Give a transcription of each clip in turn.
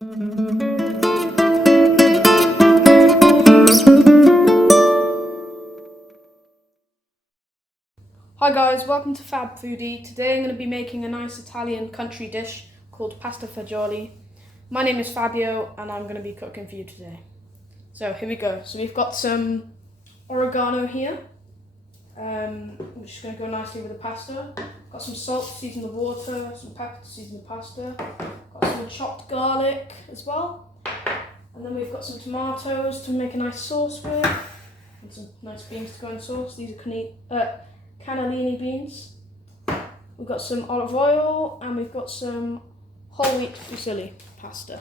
Hi guys, welcome to Fab Foodie. Today I'm going to be making a nice Italian country dish called pasta fagioli. My name is Fabio and I'm going to be cooking for you today. So here we go. So we've got some oregano here, which is going to go nicely with the pasta. Got some salt to season the water, some pepper to season the pasta. Got some chopped garlic as well. And then we've got some tomatoes to make a nice sauce with. And some nice beans to go in sauce. These are cannellini beans. We've got some olive oil and we've got some whole wheat fusilli pasta.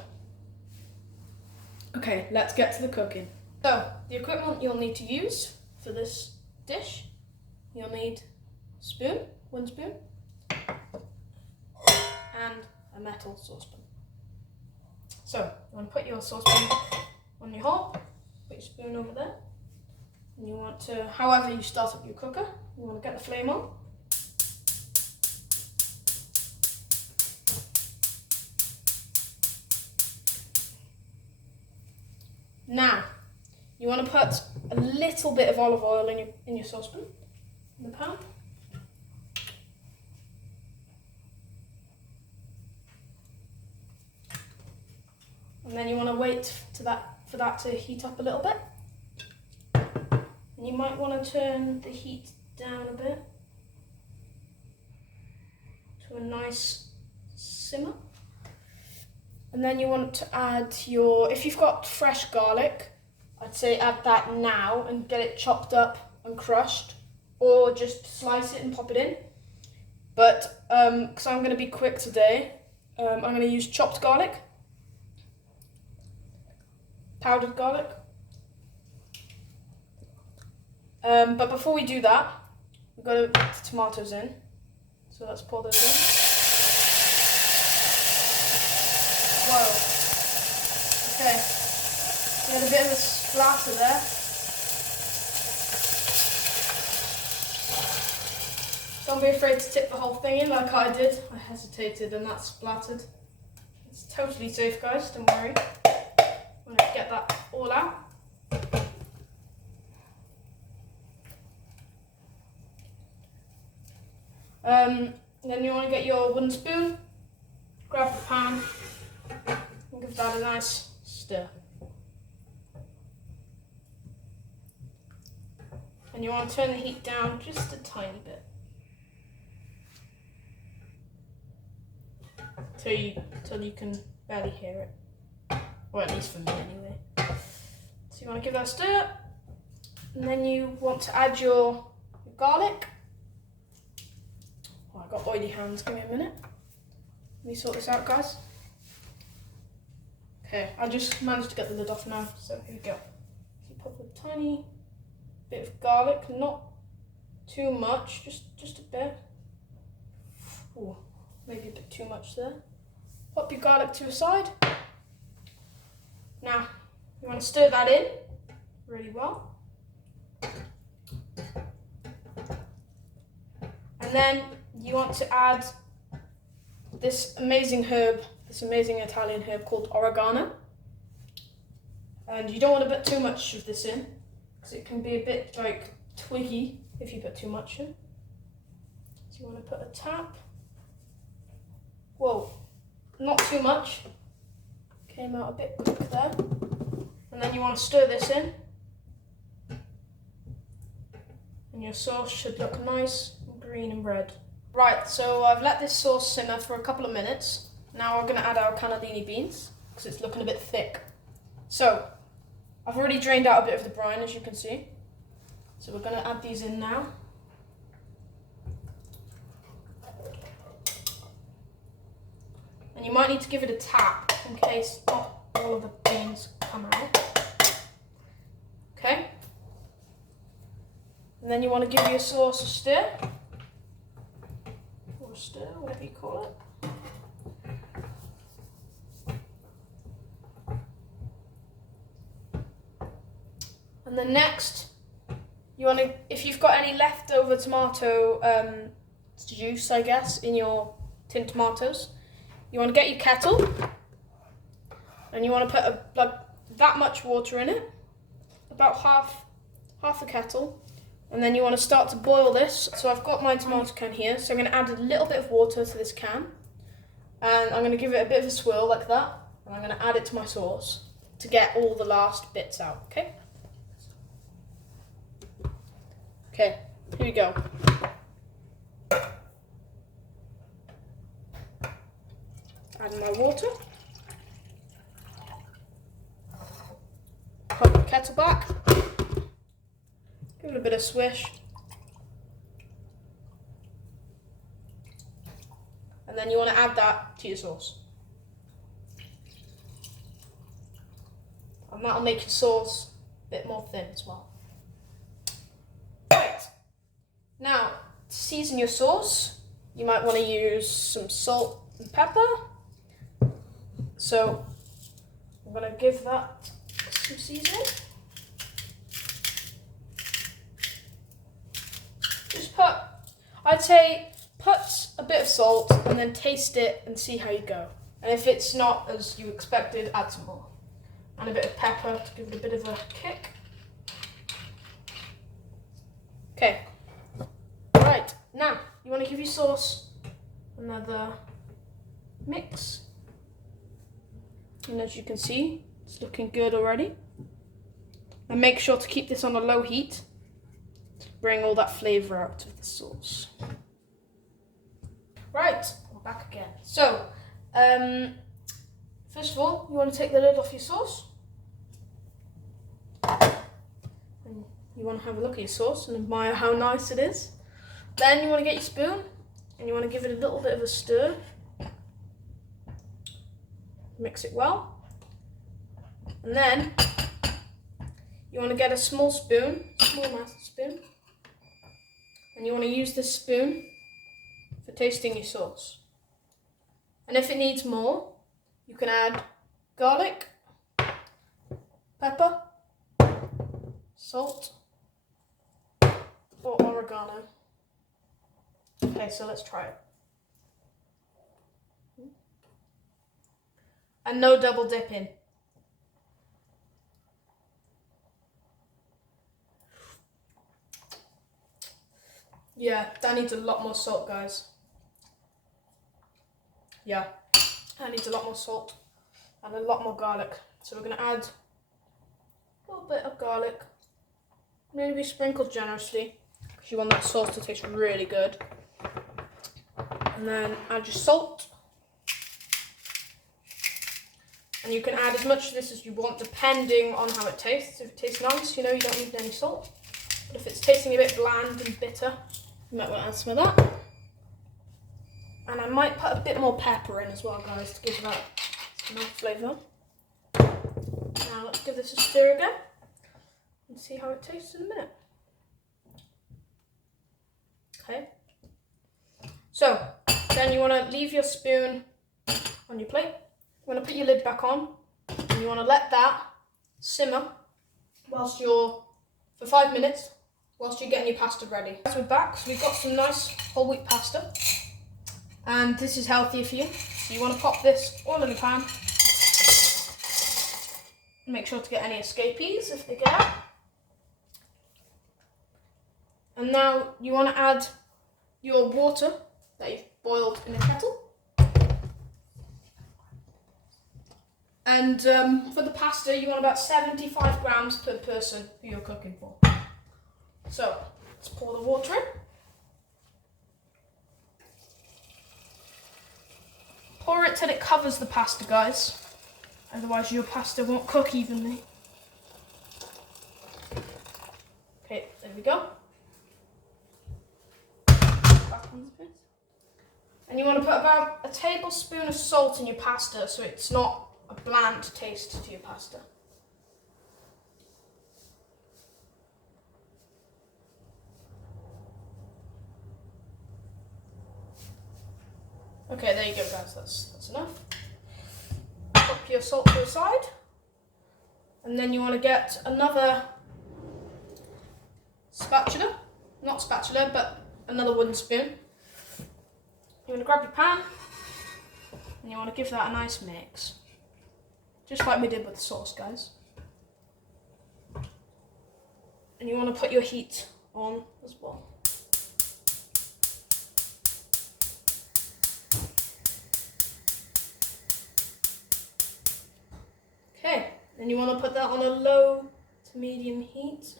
Okay, let's get to the cooking. So, the equipment you'll need to use for this dish, you'll need a spoon, one spoon, and a metal saucepan. So, you want to put your saucepan on your hob, put your spoon over there, and you want to, however you start up your cooker, you want to get the flame on. Now, you want to put a little bit of olive oil in your saucepan, in the pan. And then you want to wait for that to heat up a little bit. And you might want to turn the heat down a bit to a nice simmer. And then you want to add if you've got fresh garlic, I'd say add that now and get it chopped up and crushed, or just slice it and pop it in. But because I'm going to be quick today, I'm going to use chopped garlic, powdered garlic. But before we do that, we've got to put the tomatoes in. So let's pour those in. Whoa. Okay. We had a bit of a splatter there. Don't be afraid to tip the whole thing in like I did. I hesitated and that splattered. It's totally safe, guys, don't worry. I'm going to get that all out. Then you want to get your wooden spoon, grab the pan, and give that a nice stir. And you want to turn the heat down just a tiny bit. Till you can barely hear it. Or at least for me anyway. So you want to give that a stir, and then you want to add your garlic. Oh, I've got oily hands, give me a minute. Let me sort this out, guys. Okay, I just managed to get the lid off now, so here we go. So you pop a tiny bit of garlic, not too much, just a bit. Ooh, maybe a bit too much there. Pop your garlic to the side. Now, you want to stir that in really well. And then you want to add this amazing herb, this amazing Italian herb called oregano. And you don't want to put too much of this in, because it can be a bit like twiggy if you put too much in. So you want to put a tap. Whoa, not too much. Came out a bit quick there. And then you want to stir this in. And your sauce should look nice and green and red. Right, so I've let this sauce simmer for a couple of minutes. Now we're going to add our cannellini beans, because it's looking a bit thick. So, I've already drained out a bit of the brine, as you can see. So we're going to add these in now. And you might need to give it a tap, in case not all of the beans come out. Okay? And then you want to give your sauce a stir. Or a stir, whatever you call it. And then next, you want to, if you've got any leftover tomato juice, I guess, in your tinned tomatoes, you want to get your kettle, And you want to put like that much water in it, about half a kettle. And then you want to start to boil this. So I've got my tomato can here, so I'm going to add a little bit of water to this can. And I'm going to give it a bit of a swirl like that. And I'm going to add it to my sauce to get all the last bits out, okay? Okay, here we go. Add my water. Put the kettle back. Give it a bit of swish. And then you want to add that to your sauce. And that'll make your sauce a bit more thin as well. Right. Now, to season your sauce, you might want to use some salt and pepper. So, I'm going to give that some seasoning. I'd say put a bit of salt and then taste it and see how you go. And if it's not as you expected, add some more. And a bit of pepper to give it a bit of a kick. Okay. Right, now you want to give your sauce another mix. And as you can see, it's looking good already. And make sure to keep this on a low heat to bring all that flavour out of the sauce. Right, we're back again. So, first of all, you want to take the lid off your sauce. And you want to have a look at your sauce and admire how nice it is. Then you want to get your spoon and you want to give it a little bit of a stir. Mix it well. And then you want to get a small spoon, small massive spoon. And you want to use this spoon for tasting your sauce. And if it needs more, you can add garlic, pepper, salt, or oregano. Okay, so let's try it. And no double dipping. Yeah, that needs a lot more salt, guys. Yeah, that needs a lot more salt and a lot more garlic. So we're going to add a little bit of garlic, maybe sprinkled generously, because you want that sauce to taste really good. And then add your salt. And you can add as much of this as you want, depending on how it tastes. If it tastes nice, you know, you don't need any salt. But if it's tasting a bit bland and bitter, you might want to add some of that. And I might put a bit more pepper in as well, guys, to give that some nice flavour. Now let's give this a stir again and see how it tastes in a minute. Okay. So, then you want to leave your spoon on your plate. You want to put your lid back on and you want to let that simmer for 5 minutes whilst you're getting your pasta ready. So we're back, so we've got some nice whole wheat pasta. And this is healthier for you. So you want to pop this all in the pan. Make sure to get any escapees if they get out. And now you want to add your water that you've boiled in a kettle. And for the pasta, you want about 75 grams per person who you're cooking for. So let's pour the water in. Pour it till it covers the pasta, guys. Otherwise your pasta won't cook evenly. Okay, there we go. Back on the plate. And you want to put about a tablespoon of salt in your pasta so it's not a bland taste to your pasta. Okay, there you go, guys. That's enough. Pop your salt to the side, and then you want to get another spatula, not spatula, but another wooden spoon. You want to grab your pan, and you want to give that a nice mix. just like we did with the sauce, guys. And you want to put your heat on as well. Okay, and you want to put that on a low to medium heat.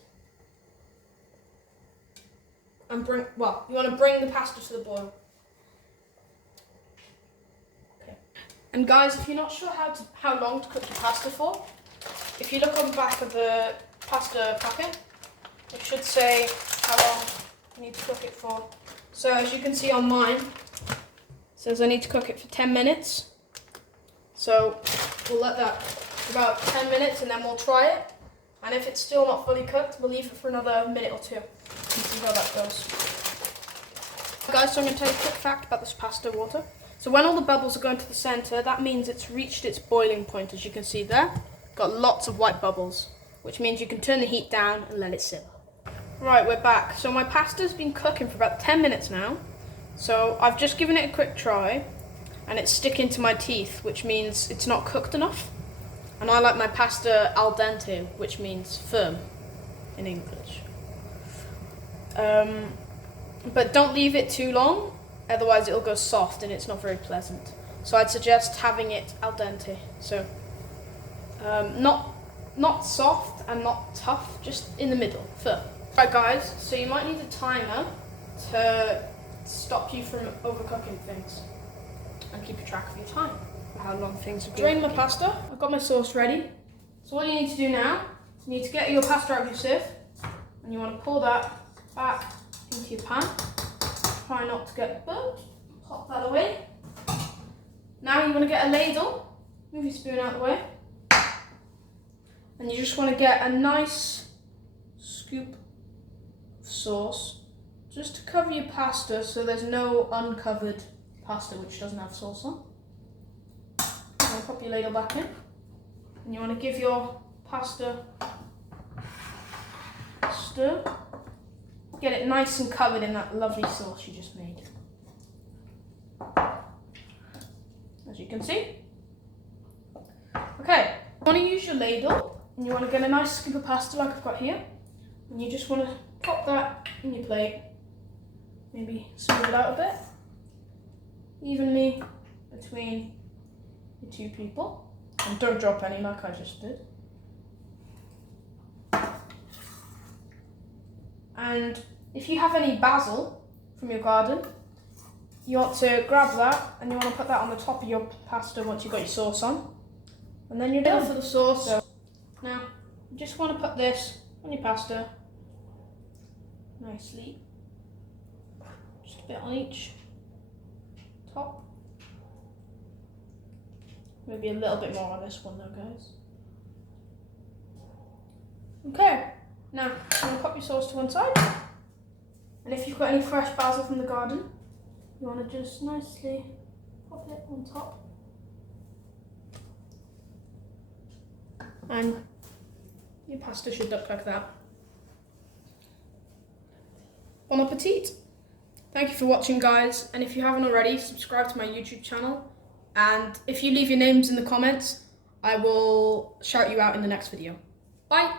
And you want to bring the pasta to the boil. Okay. And guys, if you're not sure how long to cook your pasta for, if you look on the back of the pasta packet, it should say how long you need to cook it for. So as you can see on mine, it says I need to cook it for 10 minutes. So we'll let that for about 10 minutes and then we'll try it. And if it's still not fully cooked, we'll leave it for another minute or two and see how that goes. Guys, so I'm going to tell you a quick fact about this pasta water. So when all the bubbles are going to the centre, that means it's reached its boiling point, as you can see there. Got lots of white bubbles, which means you can turn the heat down and let it simmer. Right, we're back. So my pasta's been cooking for about 10 minutes now. So I've just given it a quick try and it's sticking to my teeth, which means it's not cooked enough. And I like my pasta al dente, which means firm in English. But don't leave it too long, otherwise it'll go soft and it's not very pleasant. So I'd suggest having it al dente. So not soft and not tough, just in the middle, firm. Right guys, so you might need a timer to stop you from overcooking things and keep a track of your time for how long things are going. Drain my pasta, I've got my sauce ready. So what you need to do now, you need to get your pasta out of your sieve and you want to pour that back into your pan. Try not to get burnt, pop that away. Now you want to get a ladle, move your spoon out of the way. And you just want to get a nice scoop of sauce just to cover your pasta so there's no uncovered pasta which doesn't have sauce on. Now pop your ladle back in and you want to give your pasta a stir. Get it nice and covered in that lovely sauce you just made. As you can see. Okay, you want to use your ladle and you want to get a nice scoop of pasta like I've got here. And you just want to pop that in your plate. Maybe smooth it out a bit. Evenly between the two people. And don't drop any like I just did. And if you have any basil from your garden, you want to grab that and you want to put that on the top of your pasta once you've got your sauce on. And then you're done for the sauce. So now, you just want to put this on your pasta nicely. Just a bit on each top. Maybe a little bit more on this one though, guys. Okay, now I'm going to pop your sauce to one side. And if you've got any fresh basil from the garden, you want to just nicely pop it on top. And your pasta should look like that. Bon appetit! Thank you for watching, guys, and if you haven't already, subscribe to my YouTube channel, and if you leave your names in the comments, I will shout you out in the next video. Bye!